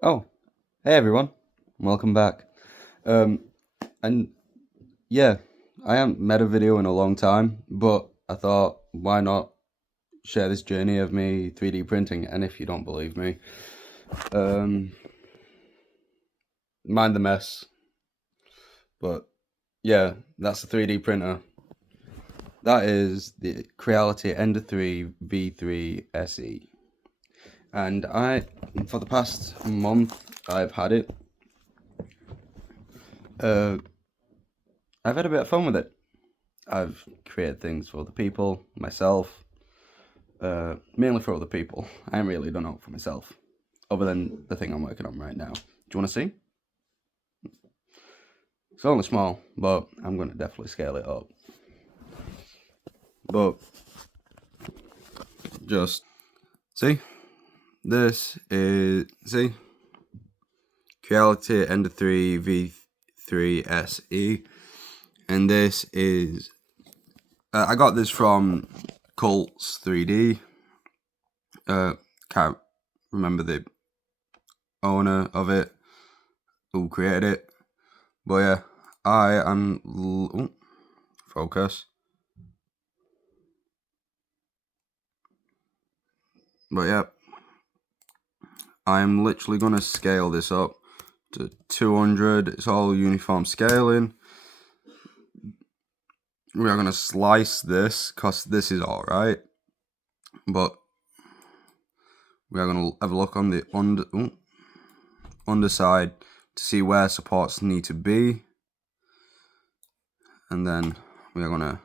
Oh, hey everyone, welcome back. Um, and yeah, I haven't made a video in a long time, but I thought, why not share this journey of me 3D printing? And if you don't believe me, um, mind the mess. But yeah, that's a 3D printer. That is the Creality Ender 3 V3 SE. And for the past month, I've had it. Uh, I've had a bit of fun with it. I've created things for other people, myself, mainly for other people. I haven't really done it for myself, other than the thing I'm working on right now. Do you want to see? It's only small, but I'm going to definitely scale it up. But just see, this is Creality Ender 3 V3 SE, and this is I got this from Cults 3D. Can't remember the owner of it who created it, but yeah, I am focus. But yeah, I'm literally gonna scale this up to 200. It's all uniform scaling. We are gonna slice this because this is all right, but we are gonna have a look on the underside to see where supports need to be, and then we are gonna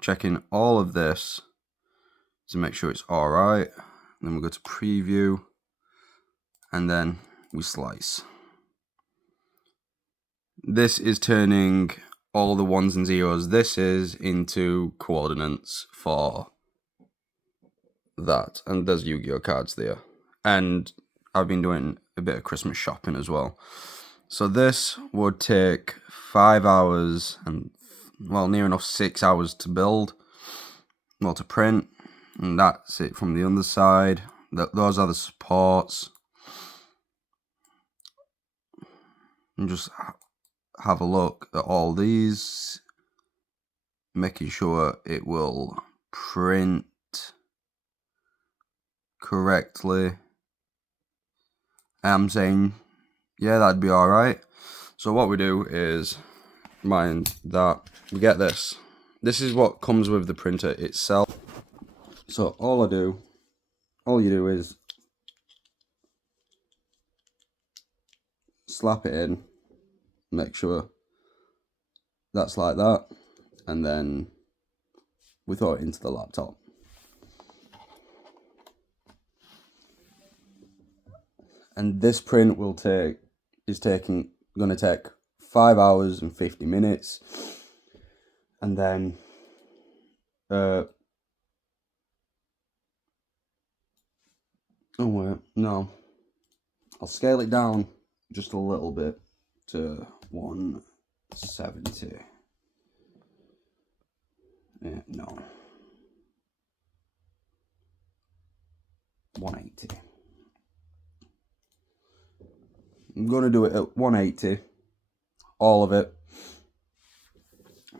checking all of this to make sure it's all right. Then we go to preview, and then we slice. This is turning all the ones and zeros this is into coordinates for that. And there's Yu-Gi-Oh cards there. And I've been doing a bit of Christmas shopping as well. So this would take 5 hours and, well, near enough 6 hours to build, well, to print. And that's it from the underside. Those are the supports. And just have a look at all these, making sure it will print correctly. I'm saying, yeah, that'd be all right. So what we do is, mind that we get this. This is what comes with the printer itself. So all you do is slap it in, make sure that's like that, and then we throw it into the laptop. And this print will gonna take 5 hours and 50 minutes, and then oh wait, no, I'll scale it down just a little bit to 170. No, 180. I'm gonna do it at 180, all of it.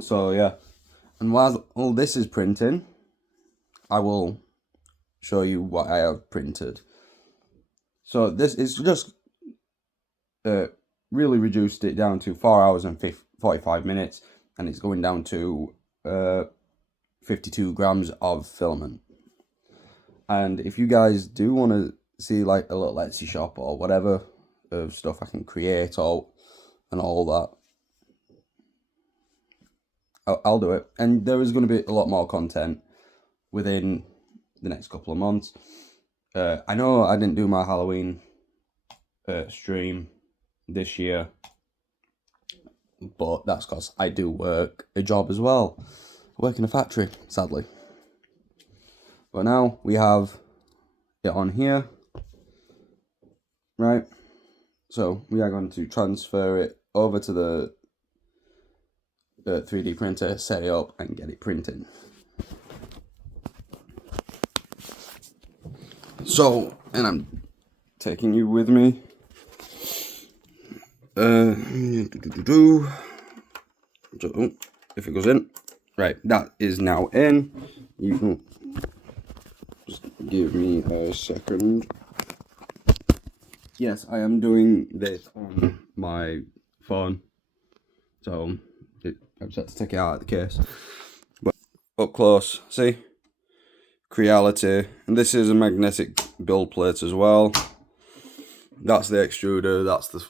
So yeah, and while all this is printing, I will show you what I have printed. So this is just really reduced it down to 4 hours and 45 minutes, and it's going down to 52 grams of filament. And if you guys do want to see like a little Etsy shop or whatever of stuff I can create and all that, I'll do it. And there is going to be a lot more content within the next couple of months. I know I didn't do my Halloween stream this year, but that's because I do work a job as well. I work in a factory, sadly. But now we have it on here, right? So we are going to transfer it over to the 3D printer, set it up, and get it printing. So, and I'm taking you with me. So, if it goes in, right, that is now in. You can just give me a second. Yes, I am doing this on my phone, so I just had to take it out of the case. But up close, see, Creality, and this is a magnetic build plate as well. That's the extruder, that's the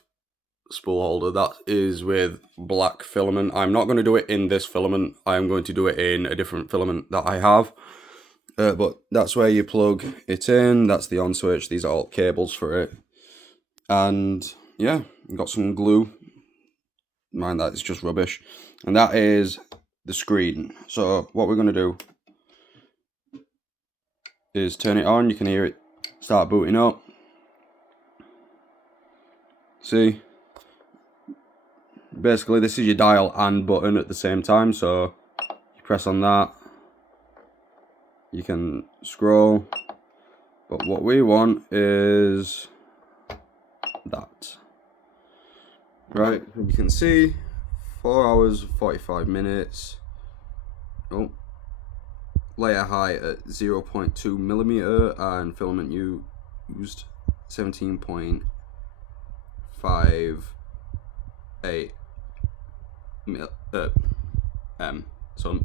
spool holder. That is with black filament. I'm not going to do it in this filament. I'm going to do it in a different filament that I have. But that's where you plug it in. That's the on switch. These are all cables for it. And yeah, got some glue. Mind that, it's just rubbish. And that is the screen. So what we're going to do is turn it on. You can hear it start booting up. See? Basically, this is your dial and button at the same time, so you press on that, you can scroll, but what we want is that. Right, you can see 4 hours 45 minutes. Oh, layer height at 0.2 millimeter and filament used 17.58 so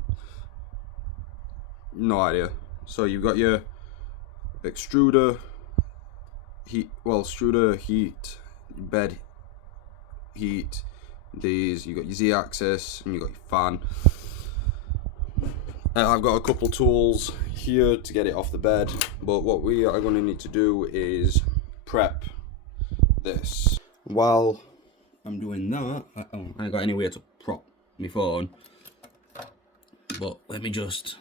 no idea. So you've got your extruder heat, extruder heat, bed heat, these, you got your Z-axis and you got your fan. I've got a couple tools here to get it off the bed, but what we are going to need to do is prep this. While I'm doing that, I ain't got anywhere to prop my phone, but let me just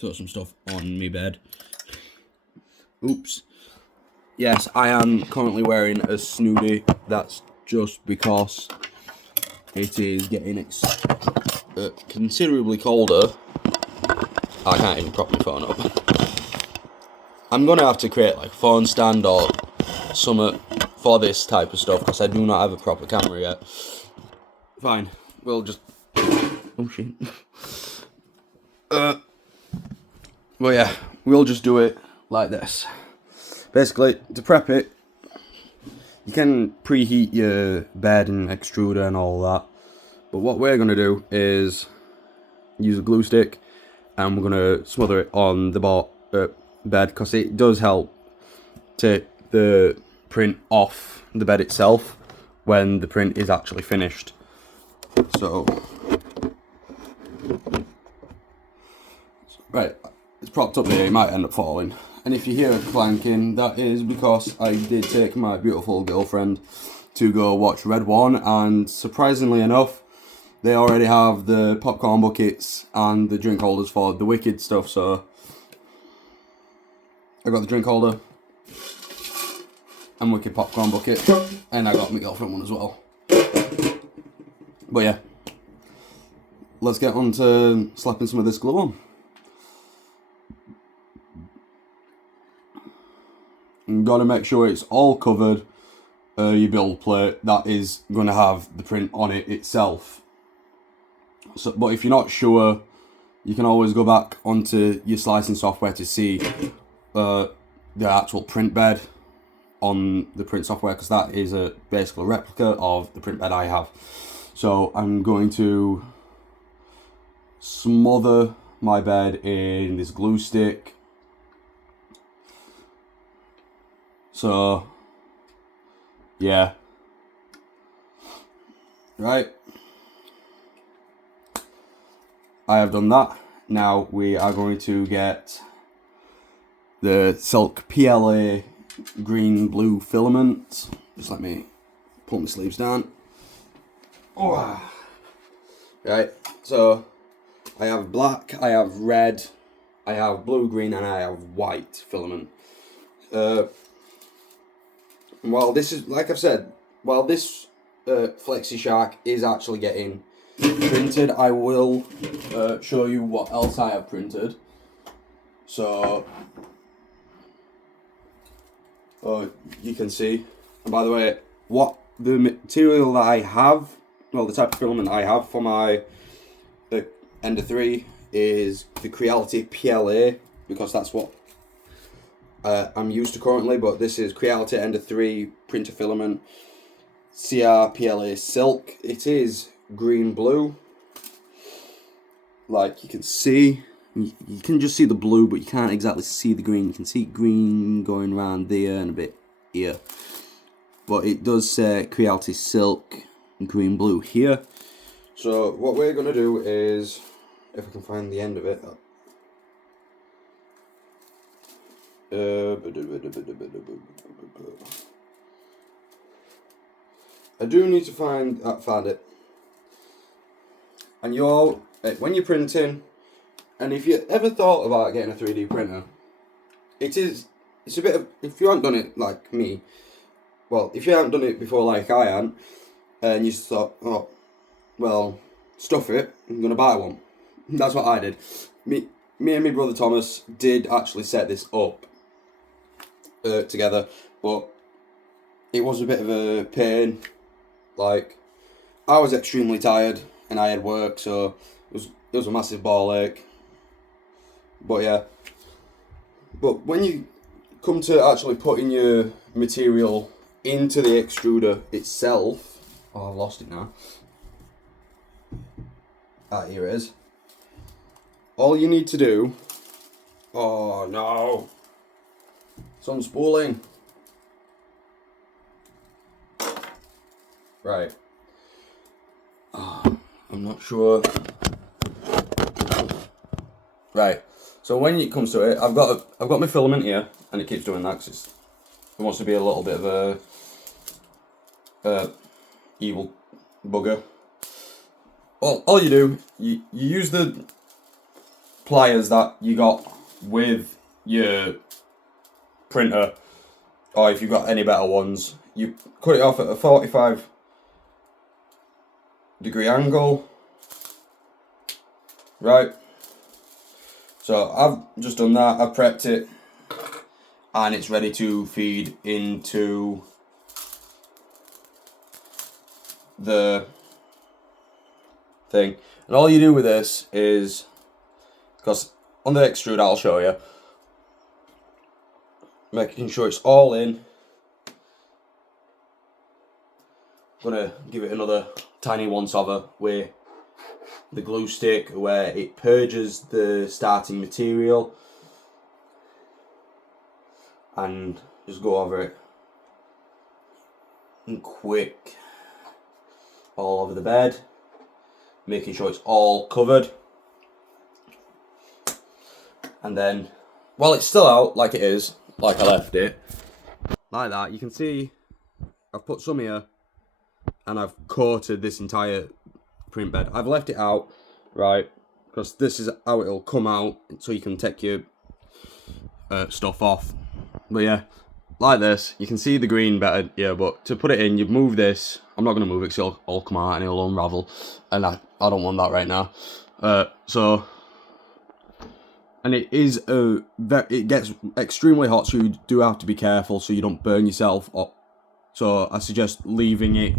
throw some stuff on my bed. Oops. Yes, I am currently wearing a snooty. That's just because it is getting considerably colder. I can't even prop my phone up. I'm gonna have to create like a phone stand or something for this type of stuff because I do not have a proper camera yet. Fine, we'll just. Oh shit. Well, yeah, we'll just do it like this. Basically, to prep it, you can preheat your bed and extruder and all that. But what we're going to do is use a glue stick and we're going to smother it on the bed because it does help take the print off the bed itself when the print is actually finished. So, right, it's propped up here, it might end up falling. And if you hear it clanking, that is because I did take my beautiful girlfriend to go watch Red One, and surprisingly enough, they already have the popcorn buckets and the drink holders for the Wicked stuff, so I got the drink holder and Wicked popcorn bucket, and I got my girlfriend one as well. But yeah, let's get on to slapping some of this glue on. You've got to make sure it's all covered, your build plate, that is going to have the print on it itself. So, but if you're not sure, you can always go back onto your slicing software to see the actual print bed on the print software, because that is basically a replica of the print bed I have. So I'm going to smother my bed in this glue stick. So, yeah. Right. I have done that. Now we are going to get the Silk PLA green blue filament. Just let me pull my sleeves down. Oh. Right, so I have black, I have red, I have blue, green, and I have white filament. While this is, like I've said, while this Flexi Shark is actually getting printed, I will show you what else I have printed. So, You can see. And by the way, what the material that I have, well, the type of filament I have for my Ender 3 is the Creality PLA, because that's what I'm used to currently, but this is Creality Ender 3 printer filament, CR PLA Silk. It is green blue, like you can see. You can just see the blue, but you can't exactly see the green. You can see green going around there and a bit here. But it does say Creality Silk green blue here. So what we're going to do is, if I can find the end of it. I do need to find it. And when you're printing, and if you ever thought about getting a 3D printer, it's a bit of, if you haven't done it like me, well, if you haven't done it before like I am, and you just thought, oh, well, stuff it, I'm going to buy one. That's what I did. Me and my brother Thomas did actually set this up together, but it was a bit of a pain. Like, I was extremely tired and I had work, so it was a massive ball ache. But yeah, but when you come to actually putting your material into the extruder itself, oh, I've lost it now. Ah, here it is. All you need to do, oh no, some spooling. Right. I'm not sure. Right. So when it comes to it, I've got my filament here, and it keeps doing that because it wants to be a little bit of a evil bugger. Well, all you do, you use the pliers that you got with your printer, or if you've got any better ones, you cut it off at a 45-degree angle. Right. So I've just done that, I've prepped it, and it's ready to feed into the thing. And all you do with this is, because on the extrude I'll show you, making sure it's all in. I'm gonna give it another tiny once over with the glue stick, where it purges the starting material, and just go over it and quick all over the bed, making sure it's all covered. And then, while it's still out like it is, like I left it, like that, you can see I've put some here and I've coated this entire print bed. I've left it out, right, because this is how it'll come out, so you can take your stuff off. But yeah, like this, you can see the green better, yeah, but to put it in, you move this. I'm not going to move it because it'll all come out and it'll unravel, and I don't want that right now. And it is it gets extremely hot, so you do have to be careful so you don't burn yourself up. So I suggest leaving it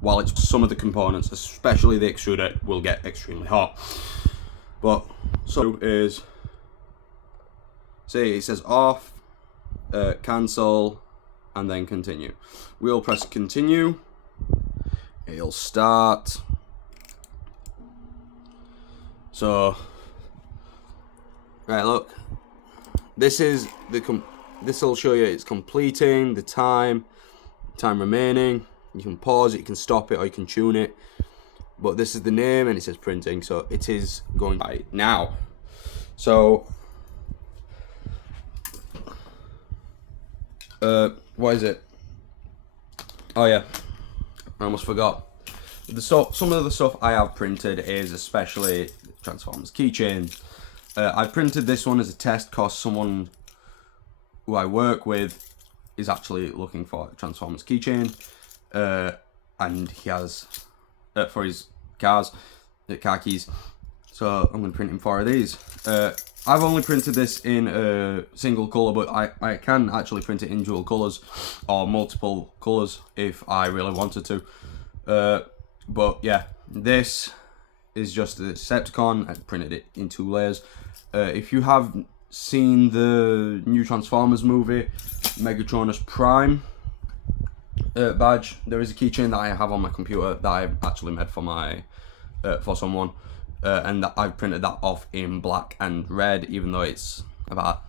while it's some of the components, especially the extruder, will get extremely hot. But so is, see, it says off, cancel, and then continue. We'll press continue. It'll start. So, right, look. This is this will show you it's completing, the time remaining. You can pause it, you can stop it, or you can tune it. But this is the name, and it says printing, so it is going right now. So, what is it? Oh yeah, I almost forgot. Some of the stuff I have printed is especially Transformers keychain. I printed this one as a test because someone who I work with is actually looking for a Transformers keychain, and he has for his car keys. So I'm going to print in 4 of these. I've only printed this in a single colour, but I can actually print it in dual colours or multiple colours if I really wanted to. But yeah, this is just the Decepticon. I printed it in 2 layers. If you have seen the new Transformers movie, Megatronus Prime badge, there is a keychain that I have on my computer that I actually made for my for someone, and I've printed that off in black and red, even though it's about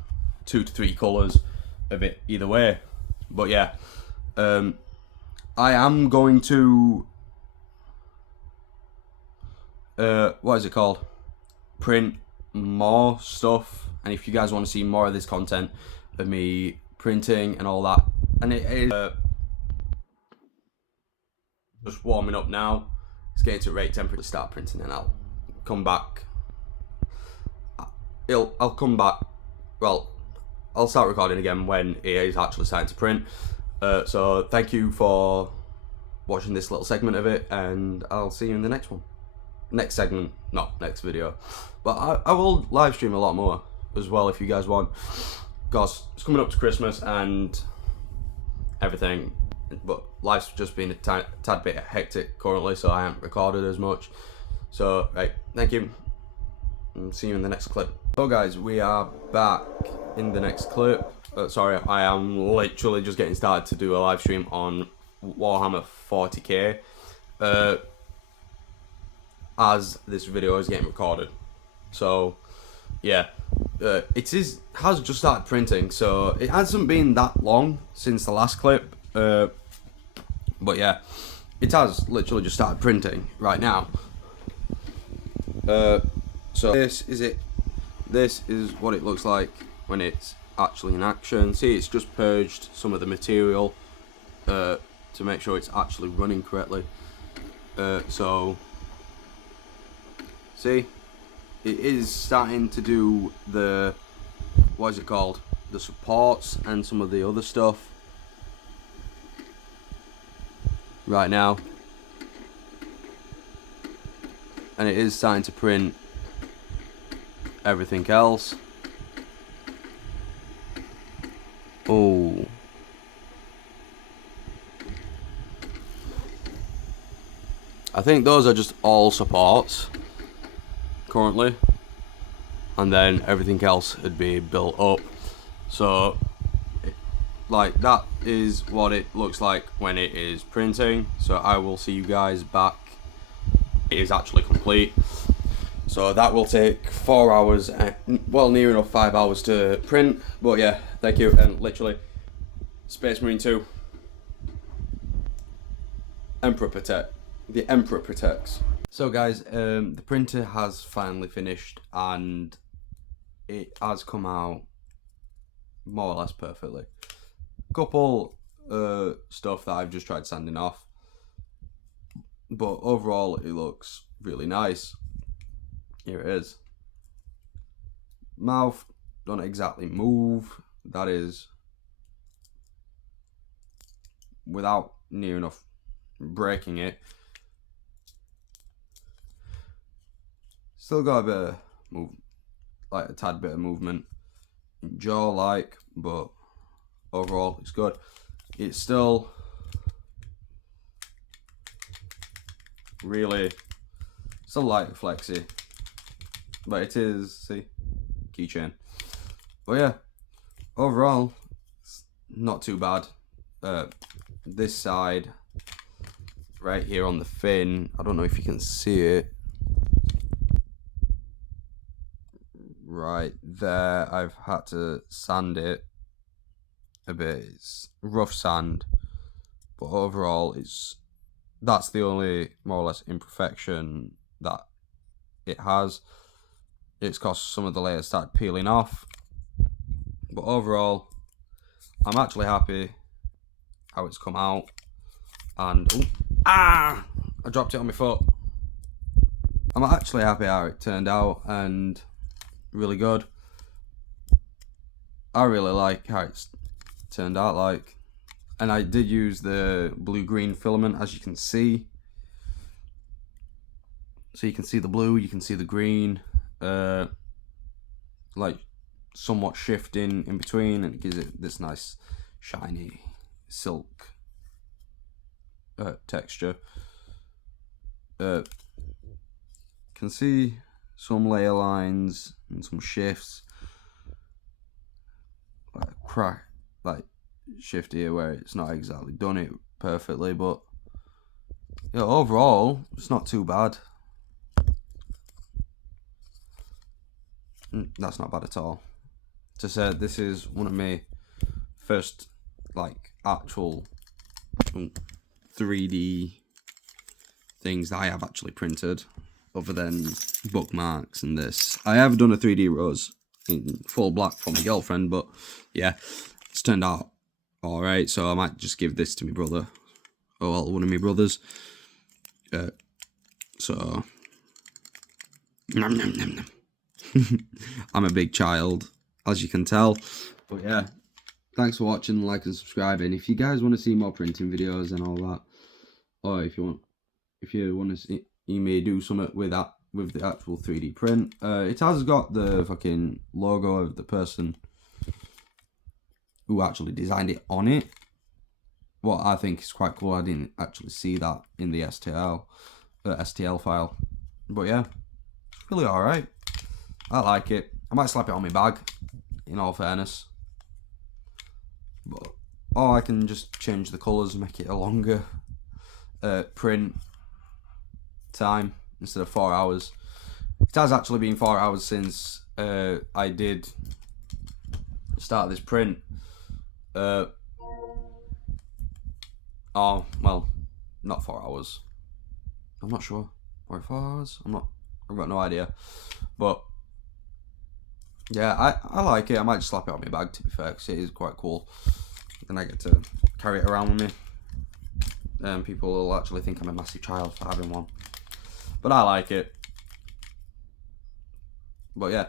2 to 3 colours of it either way. But yeah, I am going to what is it called? Print more stuff, and if you guys want to see more of this content of me printing and all that, and it is just warming up now. It's getting to rate temperature to start printing, and I'll come back. I'll come back. Well, I'll start recording again when it is actually starting to print. So thank you for watching this little segment of it, and I'll see you in the next one. Next segment, not next video. But I will live stream a lot more as well if you guys want, because it's coming up to Christmas and everything. But life's just been a tad bit hectic currently, so I haven't recorded as much. So, right, thank you, and see you in the next clip. So guys, we are back in the next clip. Sorry, I am literally just getting started to do a live stream on Warhammer 40k. As this video is getting recorded. So, yeah, it has just started printing, so it hasn't been that long since the last clip. But yeah, it has literally just started printing right now. So this is it. This is what it looks like when it's actually in action. See, it's just purged some of the material to make sure it's actually running correctly. So see, it is starting to do the, what is it called, the supports and some of the other stuff right now, and it is starting to print everything else. Oh, I think those are just all supports currently, and then everything else would be built up. So like that is what it looks like when it is printing. So I will see you guys back. It is actually complete. So that will take 4 hours, well, near enough 5 hours to print. But yeah, thank you, and literally, Space Marine 2, Emperor Protect. The Emperor protects. So guys, the printer has finally finished, and it has come out more or less perfectly. Couple stuff that I've just tried sanding off, but overall it looks really nice. Here it is. Mouth don't exactly move, that is without near enough breaking it. Still got a bit of move, like a tad bit of movement, jaw like, but overall it's good. It's still really still light flexy, but it is, see, keychain. But yeah, overall it's not too bad. This side right here on the fin, I don't know if you can see it right there, I've had to sand it a bit. It's rough sand, but overall that's the only more or less imperfection that it has. It's caused some of the layers started peeling off, but overall I'm actually happy how it's come out. And I dropped it on my foot. I'm actually happy how it turned out, and really good. I really like how it's turned out like, and I did use the blue-green filament, as you can see. So you can see the blue, you can see the green, like somewhat shifting in between, and it gives it this nice shiny silk texture. Can see some layer lines and some shifts, like a crack, like shift here where it's not exactly done it perfectly, but yeah, overall it's not too bad. That's not bad at all. To say this is one of my first like actual 3D things that I have actually printed, other than bookmarks and this. I have done a 3D rose in full black for my girlfriend, but yeah, it's turned out alright, so I might just give this to my brother, or well, one of my brothers. So nom, nom, nom, nom. I'm a big child, as you can tell. But yeah, thanks for watching, like and subscribing. If you guys want to see more printing videos and all that, or if you want to see me do something with that, with the actual 3D print, it has got the fucking logo of the person who actually designed it on it. What I think is quite cool. I didn't actually see that in the STL file, but yeah, it's really alright. I like it. I might slap it on my bag, in all fairness. But, or I can just change the colours and make it a longer print time instead of 4 hours. It has actually been 4 hours since I did start this print. Oh, well, not 4 hours. I'm not sure. Or 4 hours? I've got no idea. But yeah, I like it. I might just slap it on my bag, to be fair, because it is quite cool. Then I get to carry it around with me. And people will actually think I'm a massive child for having one. But I like it. But yeah,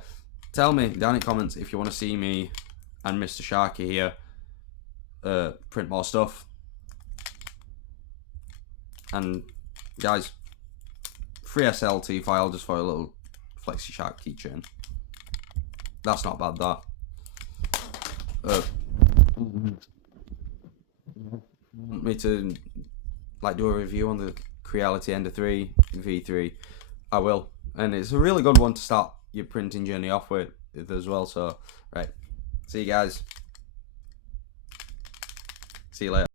tell me down in the comments if you want to see me and Mr. Sharky here print more stuff. And guys, free SLT file just for a little Flexi Shark keychain. That's not bad, that. Want me to like do a review on the Creality Ender 3 V3? I will, and it's a really good one to start your printing journey off with as well. So right, see you guys, see you later.